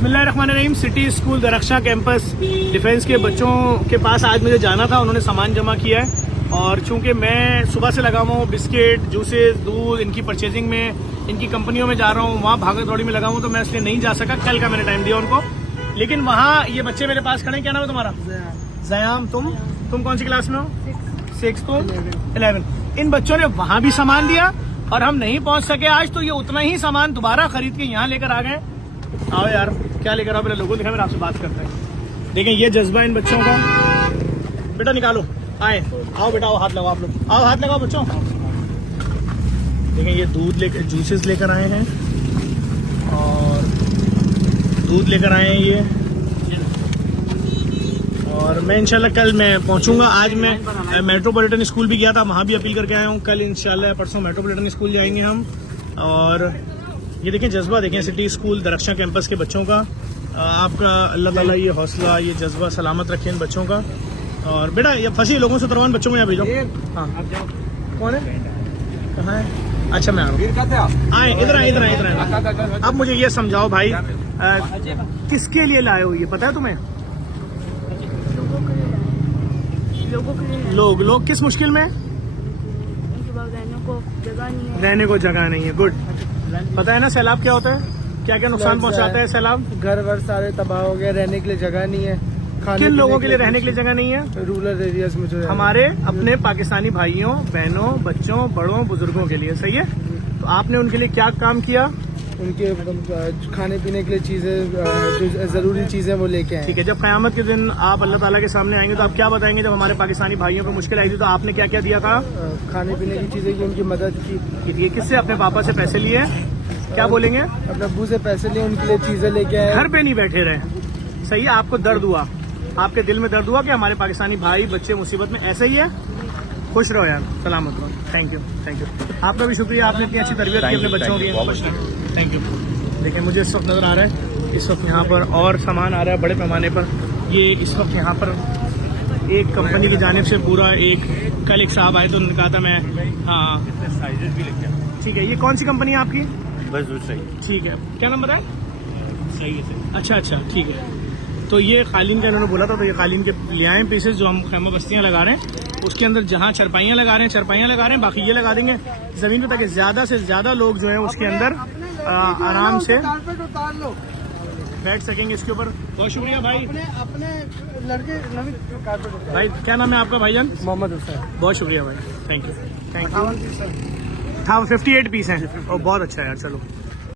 बिस्मिल्लाहिर्रहमानिर्रहीम। City school Darakhshan campus defence के बच्चों के पास आज मुझे जाना था। उन्होंने सामान जमा किया है और चूंकि मैं सुबह से लगा हुआ हूँ बिस्किट, जूसेस, दूध, इनकी परचेजिंग में, इनकी कंपनियों में जा रहा हूँ, वहाँ भागा दौड़ी में लगा हूँ, तो मैं इसलिए नहीं जा सका। कल का मैंने टाइम दिया उनको, लेकिन वहाँ ये बच्चे मेरे पास खड़े हैं। क्या नाम है तुम्हारा? जयाम। तुम कौन सी क्लास में हो? 6 तो 11। इन बच्चों ने वहाँ भी सामान दिया और हम नहीं पहुँच सके आज, तो ये उतना ही सामान दोबारा खरीद के यहाँ लेकर आ गए। आओ यार, क्या लेकर आओ? मेरे लोगों दिखा, मेरे आपसे बात करते हैं। देखें ये जज्बा इन बच्चों का। बेटा निकालो, आए, आओ बेटा, आओ हाथ लगाओ, आप लोग आओ, हाथ लगाओ बच्चों। देखें ये दूध लेकर, जूसेस लेकर आए हैं और दूध लेकर आए हैं ये। और मैं इंशाल्लाह कल मैं पहुंचूंगा। आज मैं मेट्रोपॉलिटन स्कूल भी गया था, वहां भी अपील करके आया हूं। कल इंशाल्लाह परसों मेट्रोपॉलिटन स्कूल जाएंगे हम। और ये देखें जज्बा, देखें सिटी स्कूल दरख्शा कैंपस के बच्चों का। आपका अल्लाह ताला ये हौसला, ये जज्बा सलामत रखे इन बच्चों का। और बेटा ये फंसी लोगों से उतरवान, बच्चों को यहाँ भेजो। हाँ, कौन है? कहाँ है? अच्छा मैं आ रहा हूँ। आए, इधर आए, इधर आए, इधर आए। अब मुझे ये समझाओ भाई, किसके लिए लाए हो ये, पता है तुम्हें? लोग किस मुश्किल में? रहने को जगह नहीं है। गुड। पता है ना सैलाब क्या होता है, क्या क्या नुकसान पहुंचाता है सैलाब? घर वर सारे तबाह हो गए, रहने के लिए जगह नहीं है। किन लोगों के लिए रहने के लिए जगह नहीं है? रूरल एरियाज में जो है, हमारे अपने पाकिस्तानी भाइयों, बहनों, बच्चों, बड़ों, बुजुर्गों के लिए। सही है। तो आपने उनके लिए क्या काम किया? उनके खाने पीने के लिए चीजें, जो जरूरी चीजें वो लेके आए। ठीक है। जब क़यामत के दिन आप अल्लाह ताला के सामने आएंगे तो आप क्या बताएंगे? जब हमारे पाकिस्तानी भाइयों को मुश्किल आई थी तो आपने क्या क्या दिया था? खाने पीने की चीजें की, उनकी मदद की। किससे? अपने पापा से पैसे लिए? क्या बोलेंगे? अपने अब्बू से पैसे लिए, उनके लिए चीजें लेके आए। घर पे नहीं बैठे रहे। सही है। आपको दर्द हुआ, आपके दिल में दर्द हुआ कि हमारे पाकिस्तानी भाई बच्चे मुसीबत में। ऐसा ही है। खुश रहो यार, सलामत रहो। Thank you, thank you. आपका भी शुक्रिया, आपने इतनी अच्छी तरबियत की अपने बच्चों की। Thank you. देखिए मुझे इस वक्त नज़र आ रहा है, इस वक्त यहाँ पर और सामान आ रहा है बड़े पैमाने पर। ये इस वक्त यहाँ पर एक कंपनी की जानिब से पूरा एक, कल एक साहब आए तो उन्होंने कहा था मैं, हाँ साइजेस भी लेके आया। ठीक है। ये कौन सी कंपनी है आपकी? बस सही। ठीक है। क्या नाम बताया? सही है। अच्छा, ठीक है। तो ये कालीन का इन्होंने बोला था, तो ये कालीन के ले आए पीसेस जो हम खैमा बस्तियाँ लगा रहे हैं। उसके अंदर जहाँ चरपाइयाँ लगा रहे हैं, बाकी ये लगा देंगे ज़मीन पे, ताकि ज़्यादा से ज़्यादा लोग जो है उसके अंदर आराम से बैठ सकेंगे इसके ऊपर। बहुत शुक्रिया भाई। अपने लड़के भाई क्या नाम है आपका भाईजान? मोहम्मद हुसैन। बहुत शुक्रिया भाई, थैंक यू। 58 पीस हैं और बहुत अच्छा है यार। चलो।